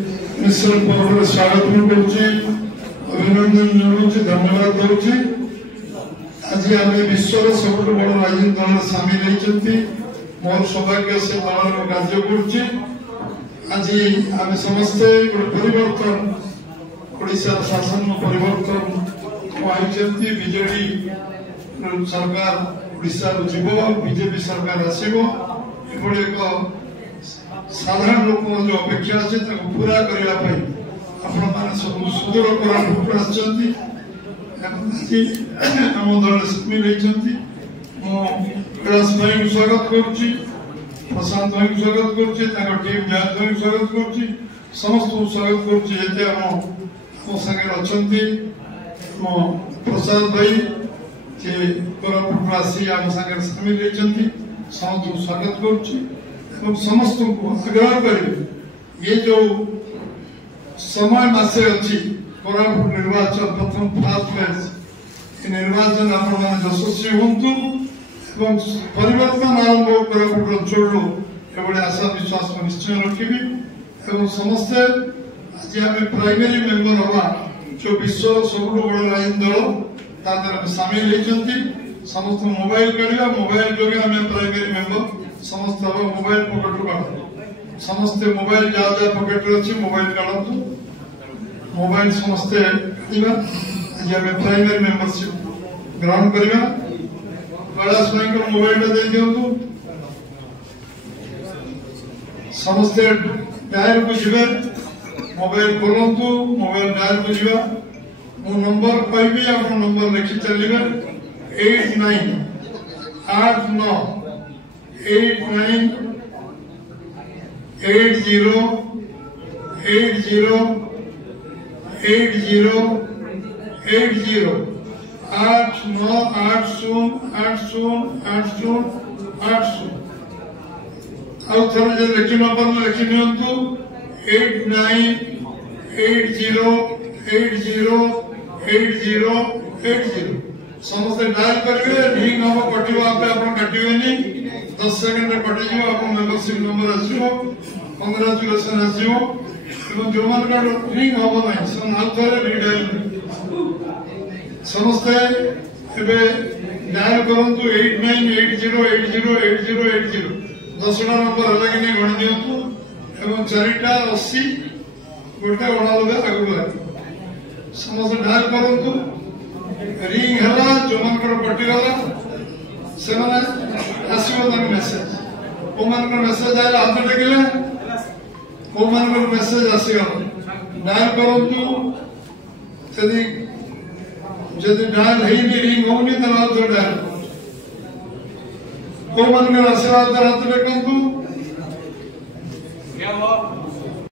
मिश्र पर्व स्वागत अभिनंदन जनाऊँ धन्यवाद दूसरी आज आम विश्वर सब बड़ राजनीतिक दल सामिल होती मोर सौभाग्य से दल कार्य करुच्ची आज आम समस्ते परिवर्तन ओडिशा शासन परिवर्तन बीजेडी सरकार ओडिशा जीव बीजेपी सरकार आसो एक साधारण लोक जो अपेक्षा अच्छे पूरा करने सब सुदूर कोरापुट आम दल सामिल होती कैलाश भाई को स्वागत करुच्ची प्रशांत भाई को स्वागत करुच्ची टीम जहाज भाई को स्वागत करुच्ची समस्त को स्वागत करुच्ची ये आम सागे अच्छा प्रसाद भाई जे कोरापुट आसी आम सागे सामिल होती समस्त को स्वागत करुच्ची समस्त को आग्रह करें ये जो समय मासे अच्छी कोरापुट निर्वाचन प्रथम फास्ट फेज निर्वाचन आपण यशस्वी हूँ परिवर्तन आरंभ कोरापुट अंचल एभली आशा विश्वास निश्चय रखी समस्ते आज आम प्राइमरी मेंबर हवा जो विश्वर सब बड़ राजनीतिक दल तार सामिल होती समस्त मोबाइल काढ़ा मोबाइल जोगे आम प्राइमरी मेंबर समस्त मोबाइल पकेट काढ़ समस्ते मोबाइल जहाँ जहाँ पकेट अच्छी मोबाइल काढ़ू मोबाइल समस्ते आज आम प्राइमरी मेंबरशिप ग्रहण करवा कैलाश भाई को मोबाइल दे दिंतु समस्ते डायल को जीवे मोबाइल खोलतु मोबाइल डायल को जीवा मो नंबर कहबी आप नंबर लिखि चलिए 89808080 आउ थोड़ा जो लिखि नंबर लिखि नियंतु 89808080 समस्त डायल करेंगे रिंग हम कटिवा काटवे 10 सेकंड कटि मेंबरशिप नंबर आसो कंग्रेचुलेसन आसो जो रिंग हम ना रिडायल समस्ते डायल करूँ 8980808080 10टा नंबर है कि नहीं गण दिंतु एवं 4टा 80 गोटे 89 आगे समस्त डायल करूँ रिंग है जो कटिगला से आसो मेसेज कौ मेसेज आए हाथ टेकिले कौ मेसेज आसीगला डायल करूँ जदि डायल रिंग होनी तो डायल कौ आसला हाथ टेकु